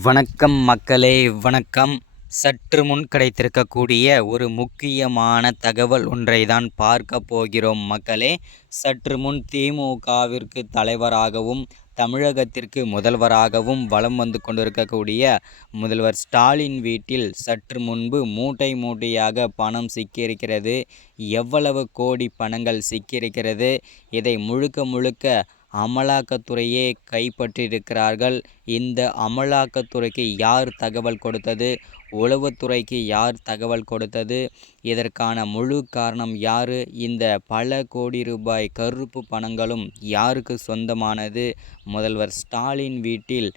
வணக்கம் மக்களே, வணக்கம். சற்று முன் கிடைத்திருக்கக்கூடிய ஒரு முக்கியமான தகவல் ஒன்றை தான் பார்க்க போகிறோம் மக்களே. சற்று முன் திமுகவிற்கு தலைவராகவும் தமிழகத்திற்கு முதல்வராகவும் வலம் வந்து கொண்டிருக்கக்கூடிய முதல்வர் ஸ்டாலின் வீட்டில் சற்று முன்பு மூட்டை மூட்டையாக பணம் சிக்கியிருக்கிறது. எவ்வளவு கோடி பணங்கள் சிக்கியிருக்கிறது, இதை முழுக்க முழுக்க அமலாக்கத்துறையே கைப்பற்றியிருக்கிறார்கள். இந்த அமலாக்கத்துறைக்கு யார் தகவல் கொடுத்தது, உளவுத்துறைக்கு யார் தகவல் கொடுத்தது, இதற்கான முழு காரணம் யார், இந்த பல கோடி ரூபாய் கருப்பு பணங்களும் யாருக்கு சொந்தமானது, முதல்வர் ஸ்டாலின் வீட்டில்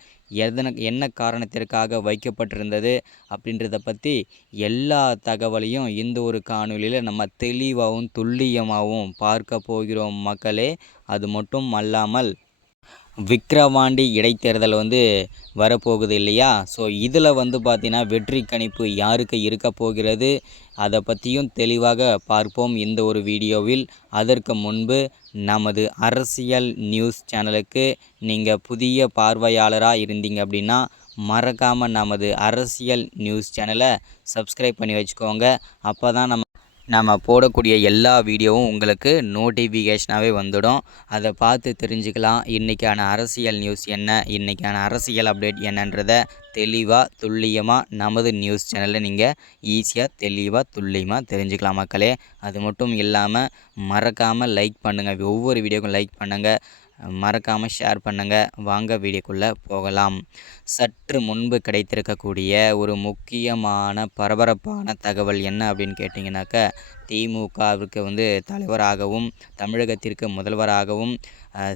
என்ன காரணத்திற்காக வைக்கப்பட்டிருந்தது அப்படின்றத பற்றி எல்லா தகவலையும் இந்த ஒரு காணொலியில் நம்ம தெளிவாகவும் துல்லியமாகவும் பார்க்க போகிறோம் மக்களே. அது மட்டும் அல்லாமல் விக்கிரவாண்டி இடைத்தேர்தல் வரப்போகுது இல்லையா? ஸோ இதில் பார்த்திங்கன்னா வெற்றி கணிப்பு யாருக்கு இருக்க போகிறது, அதை பற்றியும் தெளிவாக பார்ப்போம் இந்த ஒரு வீடியோவில். அதற்கு முன்பு நமது அரசியல் நியூஸ் சேனலுக்கு நீங்கள் புதிய பார்வையாளராக இருந்தீங்க அப்படின்னா மறக்காமல் நமது அரசியல் நியூஸ் சேனலை சப்ஸ்கிரைப் பண்ணி வச்சுக்கோங்க. அப்போ தான் நம்ம போடக்கூடிய எல்லா வீடியோவும் உங்களுக்கு நோட்டிஃபிகேஷனாகவே வந்துடும். அதை பார்த்து தெரிஞ்சுக்கலாம் இன்றைக்கான அரசியல் நியூஸ் என்ன, இன்றைக்கான அரசியல் அப்டேட் என்னன்றதை தெளிவாக துல்லியமாக நமது நியூஸ் சேனலில் நீங்கள் ஈஸியாக தெளிவாக துல்லியமாக தெரிஞ்சுக்கலாம் மக்களே. அது மட்டும் இல்லாமல் மறக்காமல் லைக் பண்ணுங்கள், ஒவ்வொரு வீடியோக்கும் லைக் பண்ணுங்கள், மறக்காமல் ஷேர் பண்ணுங்கள். வாங்க வீடியோக்குள்ளே போகலாம். சற்று முன்பு கிடைத்திருக்கக்கூடிய ஒரு முக்கியமான பரபரப்பான தகவல் என்ன அப்படின்னு கேட்டிங்கனாக்கா, திமுகவிற்கு தலைவராகவும் தமிழகத்திற்கு முதல்வராகவும்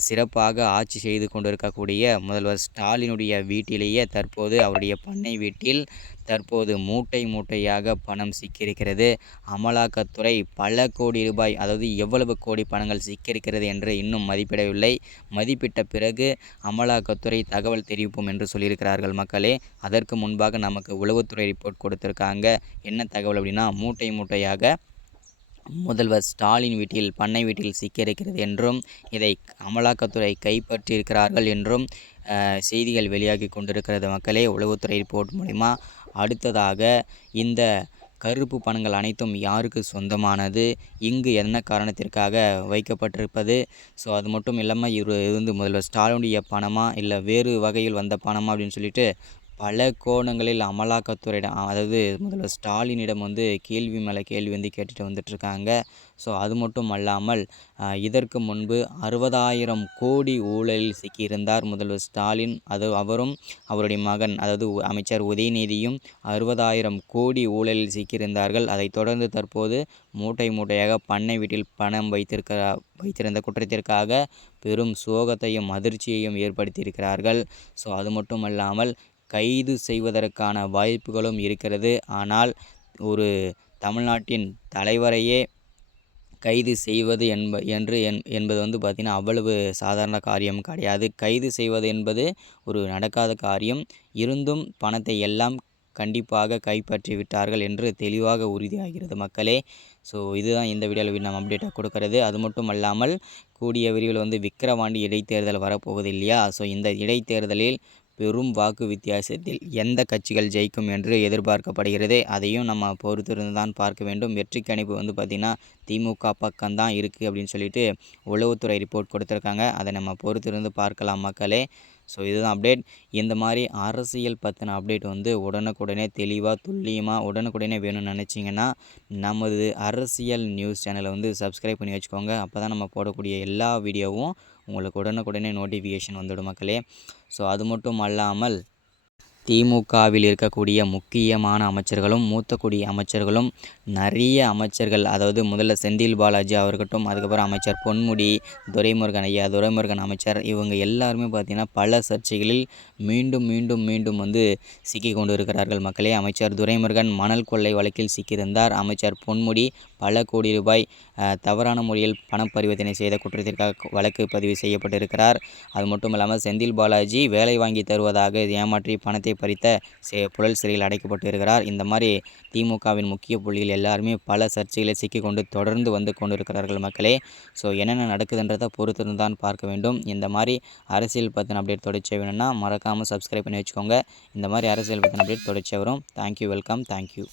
சிறப்பாக ஆட்சி செய்து கொண்டிருக்கக்கூடிய முதல்வர் ஸ்டாலினுடைய வீட்டிலேயே தற்போது அவருடைய பண்ணை வீட்டில் தற்போது மூட்டை மூட்டையாக பணம் சிக்கியிருக்கிறது. அமலாக்கத்துறை பல கோடி ரூபாய், அதாவது எவ்வளவு கோடி பணங்கள் சிக்கியிருக்கிறது என்று இன்னும் மதிப்பிடவில்லை. மதிப்பிட்ட பிறகு அமலாக்கத்துறை தகவல் தெரிவிப்போம் என்று சொல்லியிருக்கிறார்கள் மக்களே. அதற்கு முன்பாக நமக்கு உளவுத்துறை ரிப்போர்ட் கொடுத்துருக்காங்க. என்ன தகவல் அப்படின்னா, மூட்டை மூட்டையாக முதல்வர் ஸ்டாலின் வீட்டில் பண்ணை வீட்டில் சிக்கியிருக்கிறது என்றும் இதை அமலாக்கத்துறை கைப்பற்றியிருக்கிறார்கள் என்றும் செய்திகள் வெளியாகி கொண்டிருக்கிறது மக்களே, உளவுத்துறை ரிப்போர்ட் மூலிமா. அடுத்ததாக இந்த கருப்பு பணங்கள் அனைத்தும் யாருக்கு சொந்தமானது, இங்கு என்ன காரணத்திற்காக வைக்கப்பட்டிருப்பது, ஸோ அது மட்டும் இல்லாமல் இவர் முதல்வர் ஸ்டாலினுடைய பணமா இல்லை வேறு வகையில் வந்த பணமா அப்படின்னு சொல்லிட்டு பல கோணங்களில் அமலாக்கத்துறையிடம், அதாவது முதல்வர் ஸ்டாலினிடம் கேள்வி மேலே கேள்வி கேட்டுட்டு வந்துட்டுருக்காங்க. ஸோ அது மட்டும் அல்லாமல் இதற்கு முன்பு 60,000 கோடி ஊழலில் சிக்கியிருந்தார் முதல்வர் ஸ்டாலின். அவரும் அவருடைய மகன், அதாவது அமைச்சர் உதயநிதியும் 60,000 கோடி ஊழலில் சிக்கியிருந்தார்கள். அதைத் தொடர்ந்து தற்போது மூட்டை மூட்டையாக பண்ணை வீட்டில் பணம் வைத்திருந்த குற்றத்திற்காக பெரும் சோகத்தையும் அதிர்ச்சியையும் ஏற்படுத்தியிருக்கிறார்கள். ஸோ அது மட்டும் அல்லாமல் கைது செய்வதற்கான வாய்ப்புகளும் இருக்கிறது. ஆனால் ஒரு தமிழ்நாட்டின் தலைவரையே கைது செய்வது என்பது பார்த்திங்கன்னா அவ்வளவு சாதாரண காரியம் கிடையாது. கைது செய்வது என்பது ஒரு நடக்காத காரியம். இருந்தும் பணத்தை எல்லாம் கண்டிப்பாக கைப்பற்றி விட்டார்கள் என்று தெளிவாக உறுதியாகிறது மக்களே. ஸோ இதுதான் இந்த வீடியோவில் நம்ம அப்டேட்டாக கொடுக்கறது. அது மட்டும் அல்லாமல் கூடிய விரைவில் விக்கிரவாண்டி இடைத்தேர்தல் வரப்போகுது இல்லையா? ஸோ இந்த இடைத்தேர்தலில் பெரும் வாக்கு வித்தியாசத்தில் எந்த கட்சிகள் ஜெயிக்கும் என்று எதிர்பார்க்கப்படுகிறது. அதையும் நம்ம பொறுத்திருந்து தான் பார்க்க வேண்டும். வெற்றி கணிப்பு பார்த்திங்கன்னா திமுக பக்கம்தான் இருக்குது அப்படின்னு சொல்லிட்டு உளவுத்துறை ரிப்போர்ட் கொடுத்துருக்காங்க. அதை நம்ம பொறுத்திருந்து பார்க்கலாம் மக்களே. ஸோ இதுதான் அப்டேட். இந்த மாதிரி அரசியல் பற்றின அப்டேட் உடனுக்குடனே தெளிவாக துல்லியமாக உடனுக்குடனே வேணும்னு நினச்சிங்கன்னா நமது அரசியல் நியூஸ் சேனலை சப்ஸ்கிரைப் பண்ணி வச்சுக்கோங்க. அப்போ தான் நம்ம போடக்கூடிய எல்லா வீடியோவும் உங்களுக்கு உடனுக்குடனே நோட்டிஃபிகேஷன் வந்துடும் மக்களே. ஸோ அது மட்டும் அல்லாமல் திமுகவில் இருக்கக்கூடிய முக்கியமான அமைச்சர்களும் மூத்த குடி அமைச்சர்களும் நிறைய அமைச்சர்கள், அதாவது முதல்ல செந்தில் பாலாஜி அவர்கட்டும், அதுக்கப்புறம் அமைச்சர் பொன்முடி, துரைமுருகன் அமைச்சர், இவங்க எல்லாருமே பார்த்திங்கன்னா பல சர்ச்சைகளில் மீண்டும் மீண்டும் மீண்டும் சிக்கி கொண்டு இருக்கிறார்கள் மக்களே. அமைச்சர் துரைமுருகன் மணல் கொள்ளை வழக்கில் சிக்கியிருந்தார். அமைச்சர் பொன்முடி பல கோடி ரூபாய் தவறான முறையில் பண பரிவர்த்தனை செய்த குற்றத்திற்காக வழக்கு பதிவு செய்யப்பட்டிருக்கிறார். அது மட்டும் இல்லாமல் செந்தில் பாலாஜி வேலை வாங்கி தருவதாக ஏமாற்றி பணத்தை பறித்த புழல் சிறையில் அடைக்கப்பட்டு இருக்கிறார். இந்த மாதிரி திமுகவின் முக்கிய புள்ளிகள் எல்லாருமே பல சர்ச்சைகளை சிக்கிக்கொண்டு தொடர்ந்து வந்து கொண்டிருக்கிறார்கள் மக்களே. ஸோ என்னென்ன நடக்குதுன்றதை பொறுத்திருந்து தான் பார்க்க வேண்டும். இந்த மாதிரி அரசியல் பற்றின அப்டேட் தொடர்ச்சியாக வேணும்னா மறக்காமல் சப்ஸ்கிரைப் பண்ணி வச்சுக்கோங்க. இந்த மாதிரி அரசியல் பற்றின அப்டேட் தொடர்ச்சியாக வரும். Thank you, welcome, thank you.